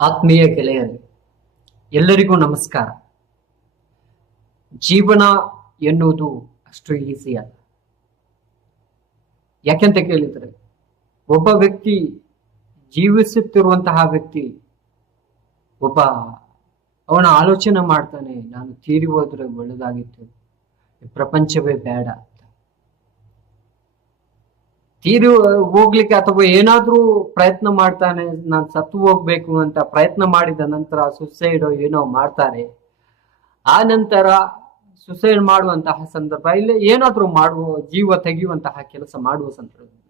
ಆತ್ಮೀಯ ಗೆಳೆಯರೇ, ಎಲ್ಲರಿಗೂ ನಮಸ್ಕಾರ. ಜೀವನ ಎನ್ನುವುದು ಅಷ್ಟು ಈಸಿ ಅಲ್ಲ. ಯಾಕೆಂತ ಕೇಳಿದರೆ, ಒಬ್ಬ ವ್ಯಕ್ತಿ ಜೀವಿಸುತ್ತಿರುವಂತಹ ವ್ಯಕ್ತಿ ಅವನ ಆಲೋಚನೆ ಮಾಡ್ತಾನೆ, ನಾನು ತೀರಿ ಹೋದ್ರೆ ಒಳ್ಳೆದಾಗಿತ್ತು, ಈ ಪ್ರಪಂಚವೇ ಬೇಡ ಅಂತ. ತೀರಿ ಹೋಗ್ಲಿಕ್ಕೆ ಅಥವಾ ಏನಾದ್ರೂ ಪ್ರಯತ್ನ ಮಾಡ್ತಾನೆ, ನಾನು ಸತ್ತು ಹೋಗ್ಬೇಕು ಅಂತ ಪ್ರಯತ್ನ ಮಾಡಿದ ನಂತರ ಸುಸೈಡ್ ಏನೋ ಮಾಡ್ತಾರೆ. ಆ ನಂತರ ಸುಸೈಡ್ ಮಾಡುವಂತಹ ಸಂದರ್ಭ, ಇಲ್ಲ ಏನಾದ್ರೂ ಮಾಡುವ ಜೀವ ತೆಗೆಯುವಂತಹ ಕೆಲಸ ಮಾಡುವ ಸಂದರ್ಭದಲ್ಲಿ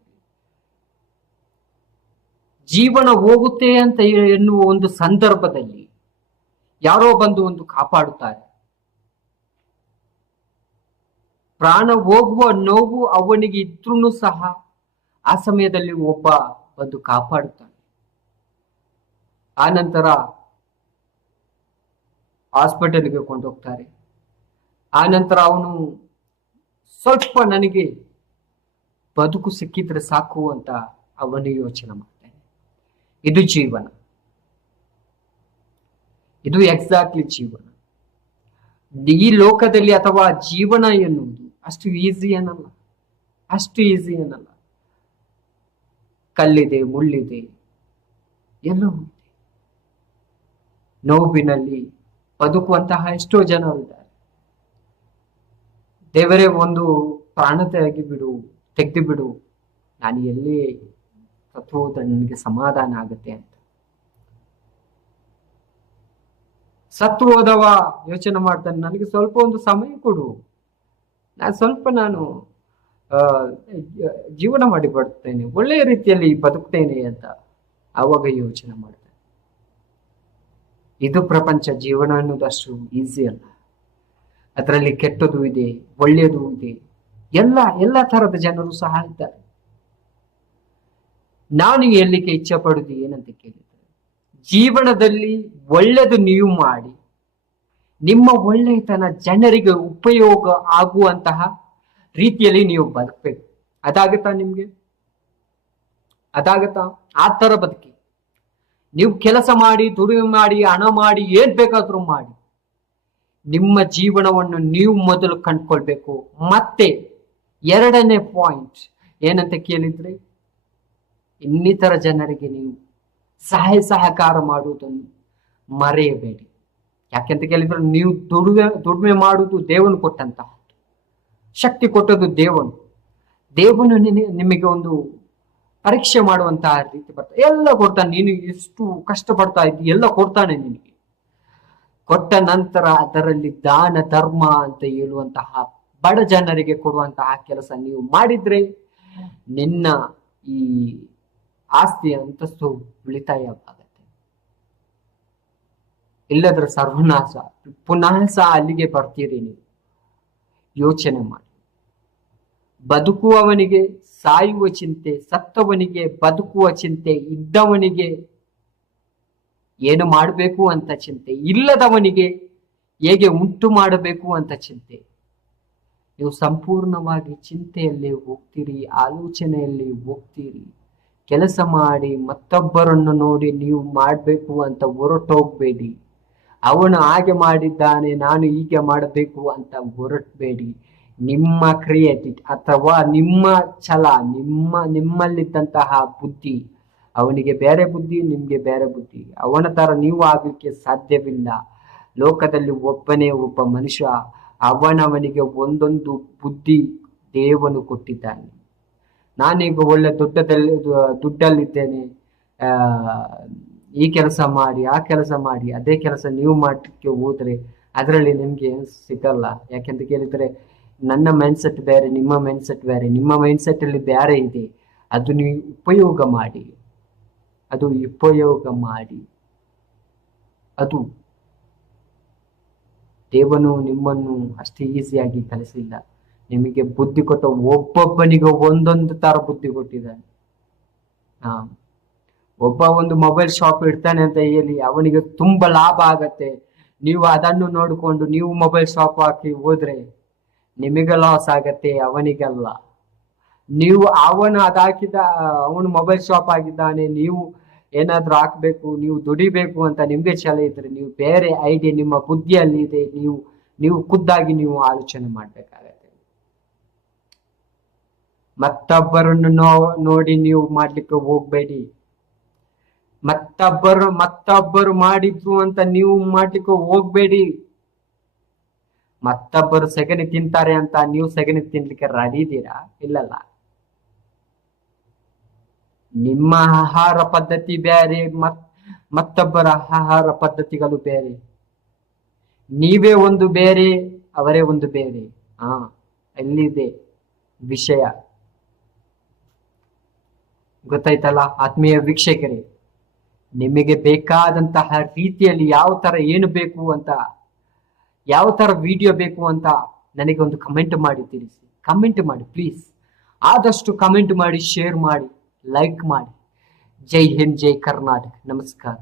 ಜೀವನ ಹೋಗುತ್ತೆ ಅಂತ ಎನ್ನುವ ಒಂದು ಸಂದರ್ಭದಲ್ಲಿ ಯಾರೋ ಬಂದು ಒಂದು ಕಾಪಾಡುತ್ತಾರೆ. ಪ್ರಾಣ ಹೋಗುವ ನೋವು ಅವನಿಗೆ ಇದ್ರೂ ಸಹ ಆ ಸಮಯದಲ್ಲಿ ಒಬ್ಬ ಬಂದು ಕಾಪಾಡುತ್ತಾನೆ. ಆ ನಂತರ ಹಾಸ್ಪಿಟಲ್ಗೆ ಕೊಂಡೋಗ್ತಾರೆ. ಆ ನಂತರ ಅವನು ಸ್ವಲ್ಪ ನನಗೆ ಬದುಕು ಸಿಕ್ಕಿದ್ರೆ ಸಾಕು ಅಂತ ಅವನು ಯೋಚನೆ ಮಾಡ್ತಾನೆ. ಇದು ಜೀವನ, ಇದು ಎಕ್ಸಾಕ್ಟ್ಲಿ ಜೀವನ. ಈ ಲೋಕದಲ್ಲಿ ಅಥವಾ ಜೀವನ ಎನ್ನುವುದು ಅಷ್ಟು ಈಸಿ ಏನಲ್ಲ. ಕಲ್ಲಿದೆ, ಮುಳ್ಳಿದೆ, ಎಲ್ಲವೂ ಇದೆ. ನೋವಿನಲ್ಲಿ ಬದುಕುವಂತಹ ಎಷ್ಟೋ ಜನರು ಇದ್ದಾರೆ. ದೇವರೇ ಒಂದು ಪ್ರಾಣ ತೆಗೆದು ಬಿಡು, ನಾನು ಎಲ್ಲಿ ಸತ್ತು ಹೋದ ನನಗೆ ಸಮಾಧಾನ ಆಗುತ್ತೆ ಅಂತ. ಸತ್ತು ಹೋದವ ಯೋಚನೆ ಮಾಡ್ತಾನೆ, ನನಗೆ ಸ್ವಲ್ಪ ಒಂದು ಸಮಯ ಕೊಡು, ನಾನು ಜೀವನ ಮಾಡಿ ಬರ್ತೇನೆ, ಒಳ್ಳೆಯ ರೀತಿಯಲ್ಲಿ ಬದುಕ್ತೇನೆ ಅಂತ ಆವಾಗ ಯೋಚನೆ ಮಾಡ್ತಾನೆ. ಇದು ಪ್ರಪಂಚ. ಜೀವನ ಅನ್ನೋದು ಅಷ್ಟು ಈಸಿ ಅಲ್ಲ. ಅದರಲ್ಲಿ ಕೆಟ್ಟದ್ದು ಇದೆ, ಒಳ್ಳೆಯದು ಇದೆ, ಎಲ್ಲ ತರದ ಜನರು ಸಹ ಇದ್ದಾರೆ. ನಾನು ಹೇಳಲಿಕ್ಕೆ ಇಚ್ಛೆ ಪಡುದು ಏನಂತ ಕೇಳಿದ್ರೆ, ಜೀವನದಲ್ಲಿ ಒಳ್ಳೆಯದು ನೀವು ಮಾಡಿ, ನಿಮ್ಮ ಒಳ್ಳೆಯತನ ಜನರಿಗೆ ಉಪಯೋಗ ಆಗುವಂತಹ ರೀತಿಯಲ್ಲಿ ನೀವು ಬದುಕಬೇಕು. ಅದಾಗತ್ತಾ ನಿಮ್ಗೆ? ಅದಾಗತ್ತಾ? ಆ ತರ ಬದುಕಿ ನೀವು ಕೆಲಸ ಮಾಡಿ, ದುಡಿಮೆ ಮಾಡಿ, ಹಣ ಮಾಡಿ, ಏನ್ ಬೇಕಾದ್ರೂ ಮಾಡಿ, ನಿಮ್ಮ ಜೀವನವನ್ನು ನೀವು ಮೊದಲು ಕಂಡುಕೊಳ್ಬೇಕು. ಮತ್ತೆ ಎರಡನೇ ಪಾಯಿಂಟ್ ಏನಂತ ಕೇಳಿದ್ರೆ, ಇನ್ನಿತರ ಜನರಿಗೆ ನೀವು ಸಹಕಾರ ಮಾಡುವುದನ್ನು ಮರೆಯಬೇಡಿ. ಯಾಕೆಂತ ಕೇಳಿದ್ರೆ, ನೀವು ದುಡಿಮೆ ಮಾಡುವುದು ದೇವನು ಕೊಟ್ಟಂತಹ ಶಕ್ತಿ, ಕೊಟ್ಟದ್ದು ದೇವನು ನಿಮಗೆ ಒಂದು ಪರೀಕ್ಷೆ ಮಾಡುವಂತಹ ರೀತಿ ಬರ್ತದೆ. ಎಲ್ಲ ಕೊಡ್ತಾನೆ. ನೀನು ಎಷ್ಟು ಕಷ್ಟಪಡ್ತಾ ಇದ್ದಿ ಎಲ್ಲ ಕೊಡ್ತಾನೆ ನಿನಗೆ. ಕೊಟ್ಟ ನಂತರ ಅದರಲ್ಲಿ ದಾನ ಧರ್ಮ ಅಂತ ಹೇಳುವಂತಹ ಬಡ ಜನರಿಗೆ ಕೊಡುವಂತಹ ಕೆಲಸ ನೀವು ಮಾಡಿದ್ರೆ ನಿನ್ನ ಈ ಆಸ್ತಿ ಅಂತಸ್ತು ಉಳಿತಾಯವಾಗತ್ತೆ. ಇಲ್ಲದ್ರೆ ಸರ್ವನಾಶ, ಪುನಃ ಸಹ ಅಲ್ಲಿಗೆ ಬರ್ತೀರಿ. ನೀವು ಯೋಚನೆ ಮಾಡಿ. ಬದುಕುವವನಿಗೆ ಸಾಯುವ ಚಿಂತೆ, ಸತ್ತವನಿಗೆ ಬದುಕುವ ಚಿಂತೆ, ಇದ್ದವನಿಗೆ ಏನು ಮಾಡಬೇಕು ಅಂತ ಚಿಂತೆ, ಇಲ್ಲದವನಿಗೆ ಹೇಗೆ ಉಂಟು ಮಾಡಬೇಕು ಅಂತ ಚಿಂತೆ. ನೀವು ಸಂಪೂರ್ಣವಾಗಿ ಚಿಂತೆಯಲ್ಲಿ ಹೋಗ್ತೀರಿ, ಆಲೋಚನೆಯಲ್ಲಿ ಹೋಗ್ತೀರಿ. ಕೆಲಸ ಮಾಡಿ ಮತ್ತೊಬ್ಬರನ್ನು ನೋಡಿ ನೀವು ಮಾಡಬೇಕು ಅಂತ ಹೊರಟೋಗ್ಬೇಡಿ. ಅವನು ಹಾಗೆ ಮಾಡಿದ್ದಾನೆ, ನಾನು ಹೀಗೆ ಮಾಡಬೇಕು ಅಂತ ಹೊರಟಬೇಡಿ. ನಿಮ್ಮ ಕ್ರಿಯೇಟಿವಿಟಿ ಅಥವಾ ನಿಮ್ಮ ಛಲ, ನಿಮ್ಮಲ್ಲಿದ್ದಂತಹ ಬುದ್ಧಿ, ಅವನಿಗೆ ಬೇರೆ ಬುದ್ಧಿ, ನಿಮ್ಗೆ ಬೇರೆ ಬುದ್ಧಿ. ಅವನ ತರ ನೀವು ಆಗ್ಲಿಕ್ಕೆ ಸಾಧ್ಯವಿಲ್ಲ. ಲೋಕದಲ್ಲಿ ಒಬ್ಬನೇ ಒಬ್ಬ ಮನುಷ್ಯ, ಅವನವನಿಗೆ ಒಂದೊಂದು ಬುದ್ಧಿ ದೇವನು ಕೊಟ್ಟಿದ್ದಾನೆ. ನಾನೀಗ ಒಳ್ಳೆ ದುಡ್ಡಲ್ಲಿದ್ದೇನೆ, ಈ ಕೆಲಸ ಮಾಡಿ, ಆ ಕೆಲಸ ಮಾಡಿ, ಅದೇ ಕೆಲಸ ನೀವು ಮಾಡಲಿಕ್ಕೆ ಹೋದ್ರೆ ಅದರಲ್ಲಿ ನಿಮ್ಗೆ ಸಿಗಲ್ಲ. ಯಾಕೆಂತ ಕೇಳಿದ್ರೆ, ನನ್ನ ಮೈಂಡ್ ಸೆಟ್ ಬೇರೆ, ನಿಮ್ಮ ಮೈಂಡ್ ಸೆಟ್ ಬೇರೆ. ನಿಮ್ಮ ಮೈಂಡ್ ಸೆಟ್ ಅಲ್ಲಿ ಬೇರೆ ಇದೆ. ಅದು ನೀವು ಉಪಯೋಗ ಮಾಡಿ, ಅದು ದೇವನು ನಿಮ್ಮನ್ನು ಅಷ್ಟು ಈಸಿಯಾಗಿ ಕಲಿಸಿಲ್ಲ. ನಿಮಗೆ ಬುದ್ಧಿ ಕೊಟ್ಟ ಒಬ್ಬೊಬ್ಬನಿಗೆ ಒಂದೊಂದು ತರ ಬುದ್ಧಿ ಕೊಟ್ಟಿದ್ದಾನೆ. ಒಬ್ಬ ಒಂದು ಮೊಬೈಲ್ ಶಾಪ್ ಇಡ್ತಾನೆ ಅಂತ ಹೇಳಿ ಅವನಿಗೆ ತುಂಬಾ ಲಾಭ ಆಗತ್ತೆ. ನೀವು ಅದನ್ನು ನೋಡಿಕೊಂಡು ನೀವು ಮೊಬೈಲ್ ಶಾಪ್ ಹಾಕಿ ಹೋದ್ರೆ ನಿಮಗೆ ಲಾಸ್ ಆಗತ್ತೆ, ಅವನಿಗಲ್ಲ. ನೀವು ಅವನು ಮೊಬೈಲ್ ಶಾಪ್ ಆಗಿದ್ದಾನೆ, ನೀವು ಏನಾದ್ರೂ ಹಾಕ್ಬೇಕು, ನೀವು ದುಡಿಬೇಕು ಅಂತ ನಿಮ್ಗೆ ಛಲ ಇದ್ರೆ ನೀವು ಬೇರೆ ಐಡಿಯಾ ನಿಮ್ಮ ಬುದ್ಧಿಯಲ್ಲಿ ಇದೆ, ನೀವು ಖುದ್ದಾಗಿ ನೀವು ಆಲೋಚನೆ ಮಾಡ್ಬೇಕಾಗತ್ತೆ. ಮತ್ತೊಬ್ಬರನ್ನು ನೋಡಿ ನೀವು ಮಾಡ್ಲಿಕ್ಕೆ ಹೋಗ್ಬೇಡಿ. ಮತ್ತೊಬ್ಬರು ಮಾಡಿದ್ರು ಅಂತ ನೀವು ಮಾಡ್ಲಿಕ್ಕೆ ಹೋಗ್ಬೇಡಿ. ಮತ್ತೊಬ್ಬರು ಸೆಗಣಿ ತಿಂತಾರೆ ಅಂತ ನೀವು ಸೆಗಣಿ ತಿನ್ಲಿಕ್ಕೆ ರೆಡಿ ಇದ್ದೀರಾ? ಇಲ್ಲಲ್ಲ. ನಿಮ್ಮ ಆಹಾರ ಪದ್ಧತಿ ಬೇರೆ, ಮತ್ತೊಬ್ಬರ ಆಹಾರ ಪದ್ಧತಿಗಳು ಬೇರೆ. ನೀವೇ ಒಂದು ಬೇರೆ, ಅವರೇ ಒಂದು ಬೇರೆ. ಎಲ್ಲಿದೆ ವಿಷಯ? ಗೊತ್ತಾಯ್ತಲ್ಲ ಆತ್ಮೀಯ ವೀಕ್ಷಕರೇ? ನಿಮಗೆ ಬೇಕಾದಂತಹ ರೀತಿಯಲ್ಲಿ ಯಾವ ತರ ಏನು ಬೇಕು ಅಂತ, ಯಾವ ತರ ವಿಡಿಯೋ ಬೇಕು ಅಂತ ನನಗೆ ಒಂದು ಕಮೆಂಟ್ ಮಾಡಿ ತಿಳಿಸಿ. ಕಮೆಂಟ್ ಮಾಡಿ ಪ್ಲೀಸ್, ಆದಷ್ಟು ಕಮೆಂಟ್ ಮಾಡಿ, ಶೇರ್ ಮಾಡಿ, ಲೈಕ್ ಮಾಡಿ. ಜೈ ಹಿಂದ್, ಜೈ ಕರ್ನಾಟಕ. ನಮಸ್ಕಾರ.